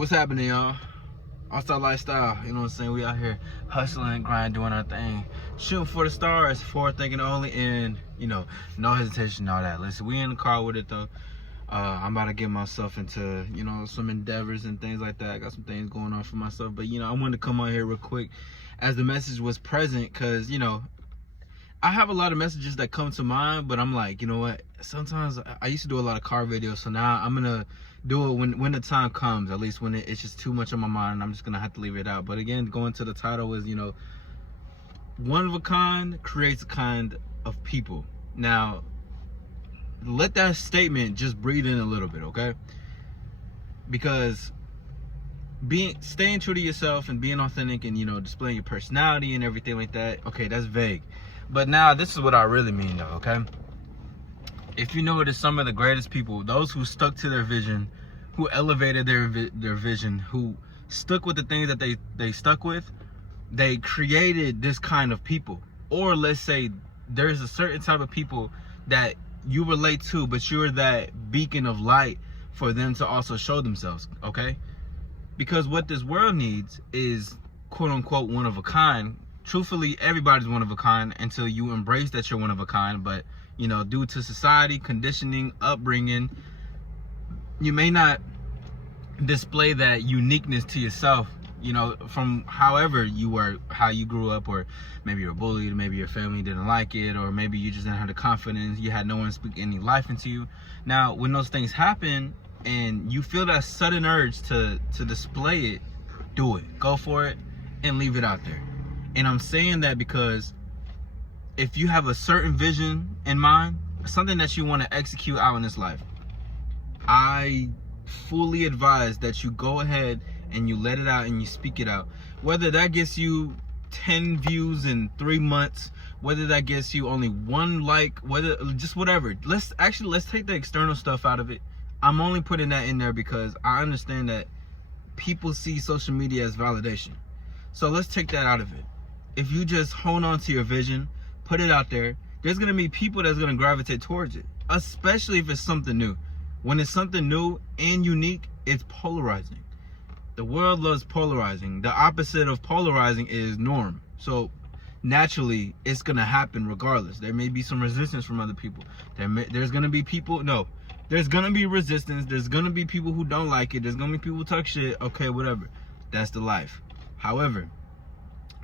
What's happening, y'all? All-Star Lifestyle, you know what I'm saying? We out here hustling, grinding, doing our thing, shooting for the stars, forward thinking only, and, no hesitation, all that. Listen, we in the car with it, though. I'm about to get myself into, some endeavors and things like that. I got some things going on for myself, but, I wanted to come on here real quick as the message was present, because, I have a lot of messages that come to mind, but I'm like, you know what? Sometimes I used to do a lot of car videos, so now I'm gonna do it when the time comes. At least when it's just too much on my mind, I'm just gonna have to leave it out. But again, going to the title is, one of a kind creates a kind of people. Now, let that statement just breathe in a little bit, okay? Because staying true to yourself and being authentic and displaying your personality and everything like that, okay, that's vague. But now this is what I really mean, though, okay? If you notice, some of the greatest people, those who stuck to their vision, who elevated their vision, who stuck with the things that they stuck with, they created this kind of people. Or let's say there's a certain type of people that you relate to, but you're that beacon of light for them to also show themselves, okay? Because what this world needs is, quote unquote, one of a kind. Truthfully, everybody's one of a kind until you embrace that you're one of a kind. But, due to society, conditioning, upbringing, you may not display that uniqueness to yourself, from however you were, how you grew up, or maybe you were bullied, maybe your family didn't like it, or maybe you just didn't have the confidence, you had no one speak any life into you. Now, when those things happen and you feel that sudden urge to display it, do it. Go for it and leave it out there. And I'm saying that because if you have a certain vision in mind, something that you want to execute out in this life, I fully advise that you go ahead and you let it out and you speak it out. Whether that gets you 10 views in 3 months, whether that gets you only 1 like, just whatever. Let's take the external stuff out of it. I'm only putting that in there because I understand that people see social media as validation. So let's take that out of it. If you just hold on to your vision, put it out there, there's going to be people that's going to gravitate towards it, especially if it's something new. When it's something new and unique, it's polarizing. The world loves polarizing. The opposite of polarizing is norm. So naturally, it's going to happen regardless. There may be some resistance from other people. There's going to be people, there's going to be resistance. There's going to be people who don't like it. There's going to be people who talk shit. Okay, whatever. That's the life. However,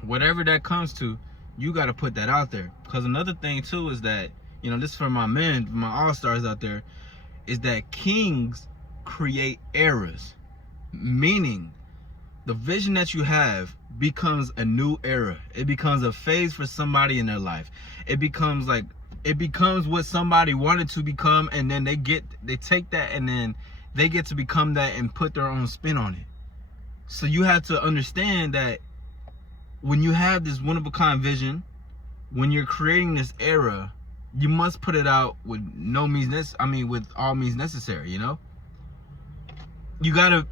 whatever that comes to, you got to put that out there. Because another thing too is that, this is for my men, my all-stars out there, is that kings create eras. Meaning, the vision that you have becomes a new era. It becomes a phase for somebody in their life. It becomes what somebody wanted to become, and then they take that and then they get to become that and put their own spin on it. So you have to understand that when you have this one-of-a-kind vision, when you're creating this era, you must put it out with with all means necessary, You gotta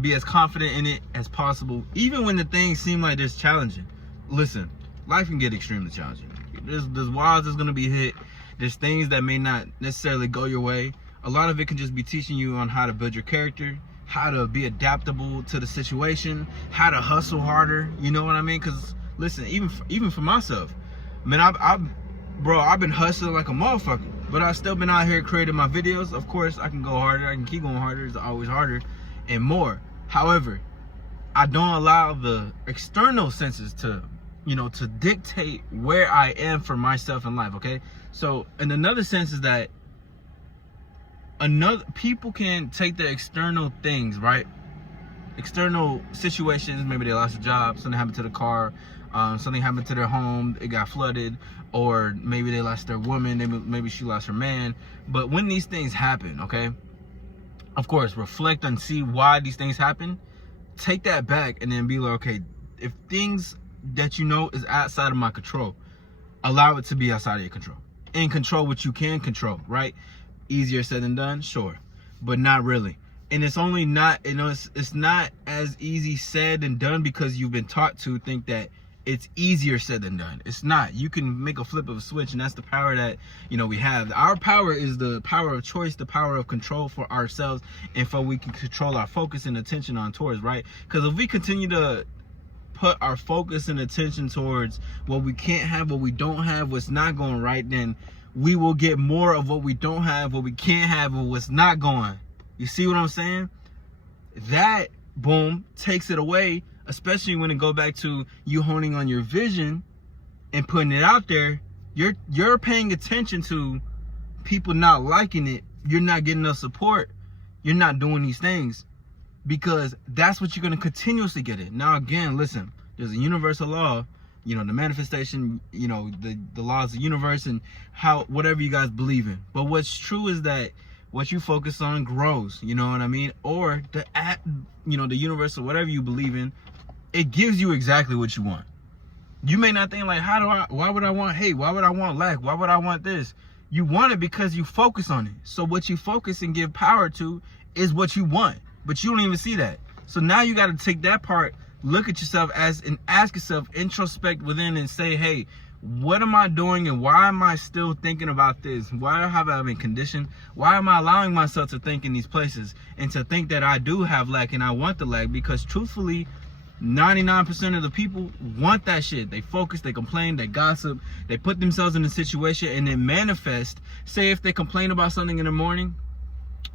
be as confident in it as possible, even when the things seem like it's challenging. Listen, life can get extremely challenging. There's walls that's gonna be hit. There's things that may not necessarily go your way. A lot of it can just be teaching you on how to build your character, how to be adaptable to the situation, how to hustle harder, you know what I mean? Because listen, even for myself, man, I've been hustling like a motherfucker, but I've still been out here creating my videos. Of course, I can go harder, I can keep going harder, it's always harder and more. However, I don't allow the external senses to dictate where I am for myself in life, okay? So in another sense is that people can take the external things, right? External situations, maybe they lost a job, something happened to the car, something happened to their home, it got flooded, or maybe they lost their woman, maybe she lost her man. But when these things happen, okay, of course, reflect and see why these things happen. Take that back and then be like, okay, if things that is outside of my control, allow it to be outside of your control. And control what you can control, right? Easier said than done, sure, but not really. And it's only not, it's not as easy said and done because you've been taught to think that it's easier said than done. It's not. You can make a flip of a switch, and that's the power that, you know, we have. Our power is the power of choice, the power of control for ourselves, and for we can control our focus and attention on towards, right? Because if we continue to put our focus and attention towards what we can't have, what we don't have, what's not going right, then we will get more of what we don't have, what we can't have, and what's not going. You see what I'm saying? That, boom, takes it away, especially when it go back to you honing on your vision and putting it out there. You're paying attention to people not liking it. You're not getting enough support. You're not doing these things because that's what you're going to continuously get it. Now, again, listen, there's a universal law, you know, the manifestation, you know, the laws of the universe and how, whatever you guys believe in. But what's true is that what you focus on grows, you know what I mean? Or you know, the universe or whatever you believe in, it gives you exactly what you want. You may not think like, why would I want hate? Why would I want lack? Why would I want this? You want it because you focus on it. So what you focus and give power to is what you want, but you don't even see that. So now you got to take that part, look at yourself and ask yourself, introspect within and say, hey, what am I doing and why am I still thinking about this? Why have I been conditioned? Why am I allowing myself to think in these places and to think that I do have lack and I want the lack? Because truthfully, 99% of the people want that shit. They focus, they complain, they gossip, they put themselves in a situation and then manifest. Say if they complain about something in the morning,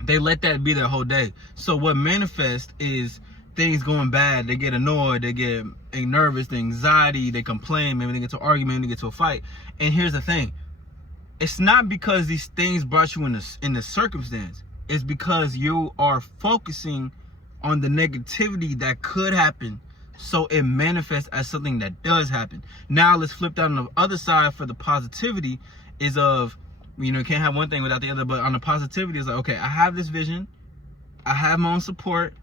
they let that be their whole day. So what manifests is things going bad. They get annoyed, they get nervous, the anxiety, they complain, maybe they get to an argument, they get to a fight. And here's the thing, it's not because these things brought you in the circumstance. It's because you are focusing on the negativity that could happen, so it manifests as something that does happen. Now let's flip that on the other side for the positivity is of, you know, you can't have one thing without the other, but on the positivity is like, okay, I have this vision, I have my own support.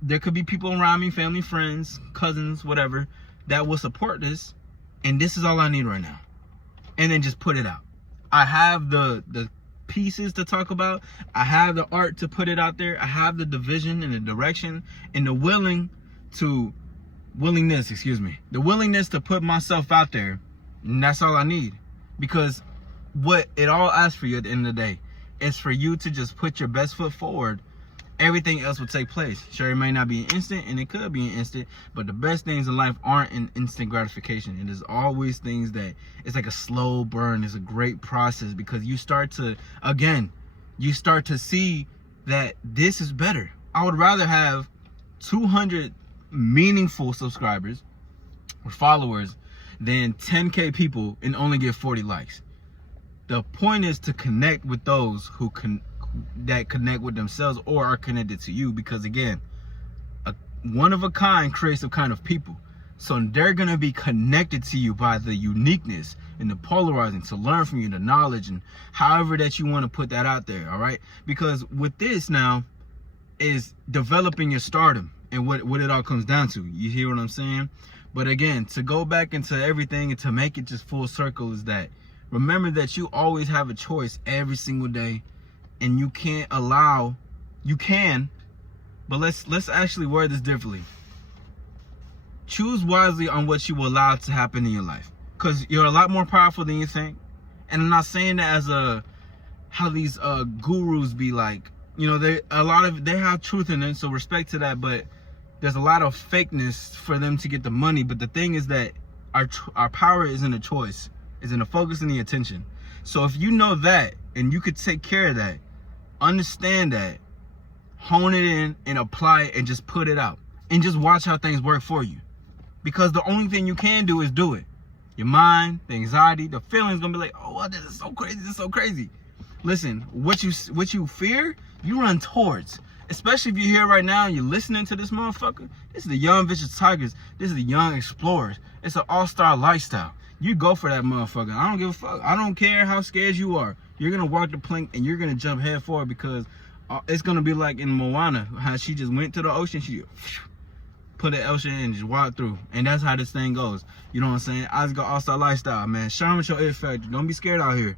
There could be people around me, family, friends, cousins, whatever, that will support this. And this is all I need right now. And then just put it out. I have the pieces to talk about. I have the art to put it out there. I have the vision and the direction and the willingness to put myself out there. And that's all I need. Because what it all asks for you at the end of the day is for you to just put your best foot forward. Everything else will take place. Sure, it may not be an instant, and it could be an instant, but the best things in life aren't an instant gratification. It is always things that, it's like a slow burn. It's a great process because you start to see that this is better. I would rather have 200 meaningful subscribers or followers than 10K people and only get 40 likes. The point is to connect with those who that connect with themselves or are connected to you, because again, a one of a kind creates a kind of people. So they're going to be connected to you by the uniqueness and the polarizing, to learn from you, the knowledge, and however that you want to put that out there. All right, because with this now is developing your stardom and what it all comes down to. You hear what I'm saying? But again, to go back into everything and to make it just full circle is that remember that you always have a choice every single day. And you can, but let's actually word this differently. Choose wisely on what you will allow to happen in your life, because you're a lot more powerful than you think. And I'm not saying that as how these gurus be like, you know, they have truth in them, so respect to that. But there's a lot of fakeness for them to get the money. But the thing is that our power is in the choice, is in the focus and the attention. So if you know that and you could take care of that, understand that, hone it in and apply it and just put it out and just watch how things work for you. Because the only thing you can do is do it. Your mind, the anxiety, the feelings gonna be like, oh, this is so crazy, this is so crazy. Listen, what you fear, you run towards. Especially if you're here right now and you're listening to this motherfucker. This is the Young Vicious Tigers. This is the Young Explorers. It's an all-star lifestyle. You go for that motherfucker. I don't give a fuck. I don't care how scared you are. You're going to walk the plank and you're going to jump head forward, because it's going to be like in Moana, how she just went to the ocean. She put the ocean in and just walked through. And that's how this thing goes. You know what I'm saying? I just got all-star lifestyle, man. Shine with your it factor. Don't be scared out here.